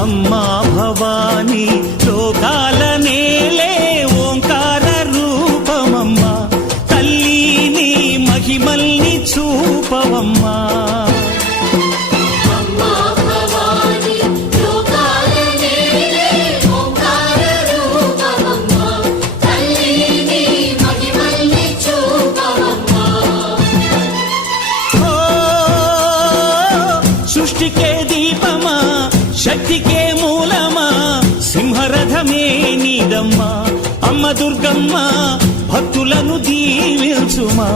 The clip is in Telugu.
అమ్మా భవానీ లోకాల నేలే ఓంకార రూపమమ్మా, తల్లి నీ మహిమల్ని చూపవమ్మా. సృష్టికే దీపమా, శక్తికే మూలమా, సింహరథమే నీదమ్మా. అమ్మ దుర్గమ్మ భక్తులను దీవించుమా.